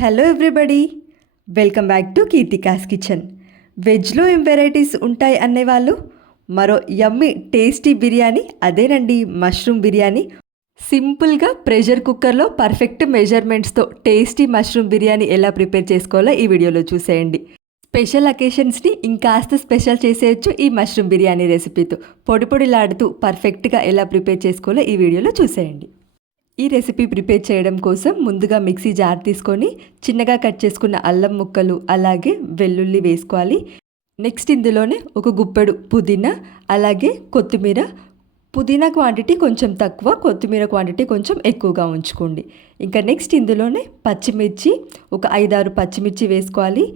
Hello everybody, welcome back to Keerthika's kitchen. వెజ్లో ఏం varieties ఉంటాయి అనేవాళ్ళు, మరో యమ్మీ టేస్టీ బిర్యానీ అదేనండి, మష్రూమ్ బిర్యానీ. సింపుల్గా ప్రెషర్ కుక్కర్లో పర్ఫెక్ట్ మెజర్మెంట్స్తో టేస్టీ మష్రూమ్ బిర్యానీ ఎలా ప్రిపేర్ చేసుకోవాలో ఈ వీడియోలో చూసేయండి. స్పెషల్ అకేషన్స్ని ఇంకాస్త స్పెషల్ చేసేయచ్చు ఈ మష్రూమ్ బిర్యానీ రెసిపీతో. పొడి పొడిలాడుతూ పర్ఫెక్ట్గా ఎలా ప్రిపేర్ చేసుకోవాలో ఈ వీడియోలో చూసేయండి. ఈ రెసిపీ ప్రిపేర్ చేయడం కోసం ముందుగా మిక్సీ జార్ తీసుకొని చిన్నగా కట్ చేసుకున్న అల్లం ముక్కలు అలాగే వెల్లుల్లి వేసుకోవాలి. నెక్స్ట్ ఇందులోనే ఒక గుప్పెడు పుదీనా అలాగే కొత్తిమీర. పుదీనా క్వాంటిటీ కొంచెం తక్కువ, కొత్తిమీర క్వాంటిటీ కొంచెం ఎక్కువగా ఉంచుకోండి. ఇంకా నెక్స్ట్ ఇందులోనే పచ్చిమిర్చి ఒక 5-6 పచ్చిమిర్చి వేసుకోవాలి.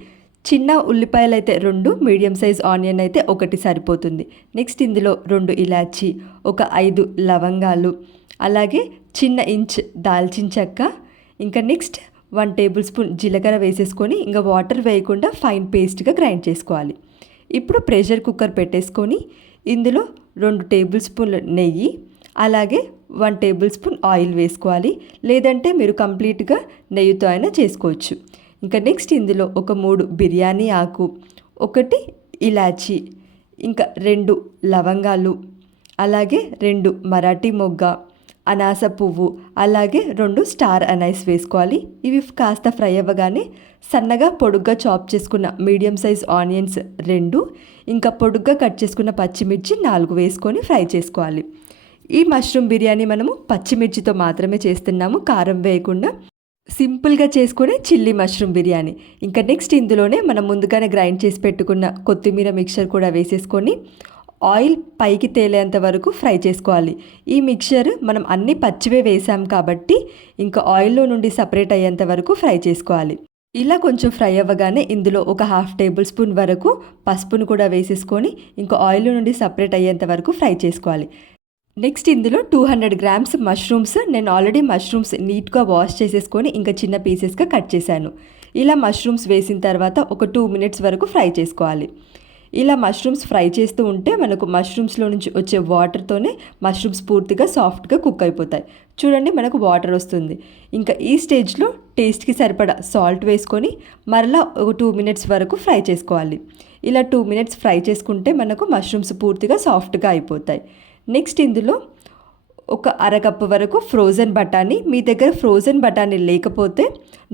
చిన్న ఉల్లిపాయలు అయితే 2, మీడియం సైజ్ ఆనియన్ అయితే 1 సరిపోతుంది. నెక్స్ట్ ఇందులో 2 ఇలాచి, ఒక 5 లవంగాలు, అలాగే చిన్న ఇంచ్ దాల్చిన చెక్క, ఇంకా నెక్స్ట్ 1 టేబుల్ స్పూన్ జీలకర్ర వేసేసుకొని ఇంకా వాటర్ వేయకుండా ఫైన్ పేస్ట్గా గ్రైండ్ చేసుకోవాలి. ఇప్పుడు ప్రెషర్ కుక్కర్ పెట్టేసుకొని ఇందులో 2 టేబుల్ స్పూన్ల నెయ్యి అలాగే 1 టేబుల్ స్పూన్ ఆయిల్ వేసుకోవాలి. లేదంటే మీరు కంప్లీట్గా నెయ్యితో అయినా చేసుకోవచ్చు. ఇంకా నెక్స్ట్ ఇందులో ఒక 3 బిర్యానీ ఆకు, 1 ఇలాచి, ఇంకా 2 లవంగాలు, అలాగే 2 మరాఠీ మొగ్గ, అనాస పువ్వు, అలాగే 2 స్టార్ అనైస్ వేసుకోవాలి. ఇవి కాస్త ఫ్రై అవ్వగానే సన్నగా పొడుగ్గా చాప్ చేసుకున్న మీడియం సైజ్ ఆనియన్స్ 2, ఇంకా పొడుగ్గా కట్ చేసుకున్న పచ్చిమిర్చి 4 వేసుకొని ఫ్రై చేసుకోవాలి. ఈ మష్రూమ్ బిర్యానీ మనము పచ్చిమిర్చితో మాత్రమే చేస్తున్నాము, కారం వేయకుండా. సింపుల్గా చేసుకునే చిల్లీ మష్రూమ్ బిర్యానీ. ఇంకా నెక్స్ట్ ఇందులోనే మనం ముందుగానే గ్రైండ్ చేసి పెట్టుకున్న కొత్తిమీర మిక్చర్ కూడా వేసేసుకొని ఆయిల్ పైకి తేలేంత వరకు ఫ్రై చేసుకోవాలి. ఈ మిక్చర్ మనం అన్ని పచ్చివే వేసాం కాబట్టి ఇంకా ఆయిల్లో నుండి సపరేట్ అయ్యేంత వరకు ఫ్రై చేసుకోవాలి. ఇలా కొంచెం ఫ్రై అవ్వగానే ఇందులో ఒక 1/2 టేబుల్ స్పూన్ వరకు పసుపును కూడా వేసేసుకొని ఇంకా ఆయిల్లో నుండి సపరేట్ అయ్యేంత వరకు ఫ్రై చేసుకోవాలి. నెక్స్ట్ ఇందులో 200 గ్రామ్స్ మష్రూమ్స్, నేను ఆల్రెడీ మష్రూమ్స్ నీట్గా వాష్ చేసేసుకొని ఇంకా చిన్న పీసెస్గా కట్ చేశాను. ఇలా మష్రూమ్స్ వేసిన తర్వాత ఒక 2 మినిట్స్ వరకు ఫ్రై చేసుకోవాలి. ఇలా మష్రూమ్స్ ఫ్రై చేస్తూ ఉంటే మనకు మష్రూమ్స్లో నుంచి వచ్చే వాటర్తోనే మష్రూమ్స్ పూర్తిగా సాఫ్ట్గా కుక్ అయిపోతాయి. చూడండి, మనకు వాటర్ వస్తుంది. ఇంకా ఈ స్టేజ్లో టేస్ట్కి సరిపడా సాల్ట్ వేసుకొని మరలా ఒక 2 మినిట్స్ వరకు ఫ్రై చేసుకోవాలి. ఇలా 2 మినిట్స్ ఫ్రై చేసుకుంటే మనకు మష్రూమ్స్ పూర్తిగా సాఫ్ట్గా అయిపోతాయి. నెక్స్ట్ ఇందులో ఒక అరకప్పు వరకు ఫ్రోజన్ బఠానీ, మీ దగ్గర ఫ్రోజన్ బఠానీ లేకపోతే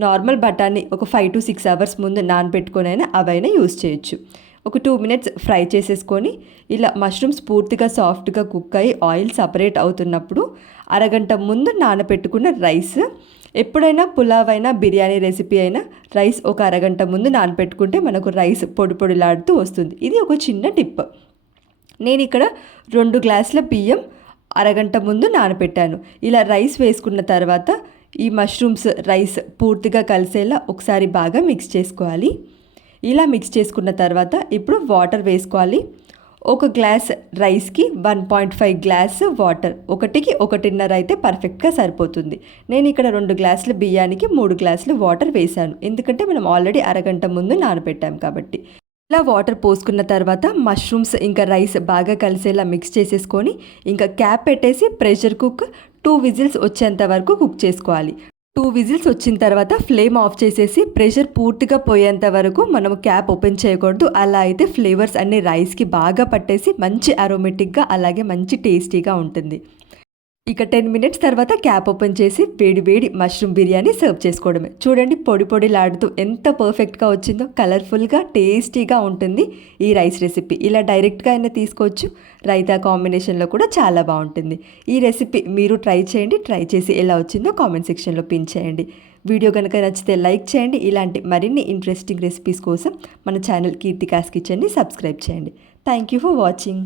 నార్మల్ బఠానీ ఒక 5 to 6 అవర్స్ ముందు నానబెట్టుకొని అయినా అవైనా యూస్ చేయొచ్చు. ఒక 2 మినిట్స్ ఫ్రై చేసేసుకొని ఇలా మష్రూమ్స్ పూర్తిగా సాఫ్ట్గా కుక్ అయ్యి ఆయిల్ సపరేట్ అవుతున్నప్పుడు అరగంట ముందు నానబెట్టుకున్న రైస్, ఎప్పుడైనా పులావ్ అయినా బిర్యానీ రెసిపీ అయినా రైస్ ఒక అరగంట ముందు నానబెట్టుకుంటే మనకు రైస్ పొడి పొడిలాడుతూ వస్తుంది. ఇది ఒక చిన్న టిప్. నేను ఇక్కడ 2 గ్లాసుల బియ్యం అరగంట ముందు నానబెట్టాను. ఇలా రైస్ వేసుకున్న తర్వాత ఈ మష్రూమ్స్ రైస్ పూర్తిగా కలిసేలా ఒకసారి బాగా మిక్స్ చేసుకోవాలి. ఇలా మిక్స్ చేసుకున్న తర్వాత ఇప్పుడు వాటర్ వేసుకోవాలి. 1 గ్లాస్ రైస్కి 1.5 గ్లాస్ వాటర్, 1కి 1.5 అయితే పర్ఫెక్ట్గా సరిపోతుంది. నేను ఇక్కడ 2 గ్లాసుల బియ్యానికి 3 గ్లాసులు వాటర్ వేశాను, ఎందుకంటే మనం ఆల్రెడీ అరగంట ముందు నానబెట్టాం కాబట్టి. ఇలా వాటర్ పోసుకున్న తర్వాత మష్రూమ్స్ ఇంకా రైస్ బాగా కలిసేలా మిక్స్ చేసేసుకొని ఇంకా క్యాప్ పెట్టేసి ప్రెషర్ కుక్ 2 విజిల్స్ వచ్చేంత వరకు కుక్ చేసుకోవాలి. 2 విజిల్స్ వచ్చిన తర్వాత ఫ్లేమ్ ఆఫ్ చేసేసి ప్రెషర్ పూర్తిగా పోయేంత వరకు మనం క్యాప్ ఓపెన్ చేయకూడదు. అలా అయితే ఫ్లేవర్స్ అన్ని రైస్కి బాగా పట్టేసి మంచి అరోమేటిక్గా అలాగే మంచి టేస్టీగా ఉంటుంది. ఇక 10 మినిట్స్ తర్వాత క్యాప్ ఓపెన్ చేసి వేడి వేడి మష్రూమ్ బిర్యానీ సర్వ్ చేసుకోవడమే. చూడండి, పొడి పొడిలాడుతూ ఎంత పర్ఫెక్ట్గా వచ్చిందో, కలర్ఫుల్గా టేస్టీగా ఉంటుంది ఈ రైస్ రెసిపీ. ఇలా డైరెక్ట్గా అయినా తీసుకోవచ్చు, రైతా కాంబినేషన్లో కూడా చాలా బాగుంటుంది. ఈ రెసిపీ మీరు ట్రై చేయండి. ట్రై చేసి ఎలా వచ్చిందో కామెంట్ సెక్షన్లో పిన్ చేయండి. వీడియో కనుక నచ్చితే లైక్ చేయండి. ఇలాంటి మరిన్ని ఇంట్రెస్టింగ్ రెసిపీస్ కోసం మన ఛానల్ కీర్తికాస్ కిచెన్ని సబ్స్క్రైబ్ చేయండి. Thank you for watching.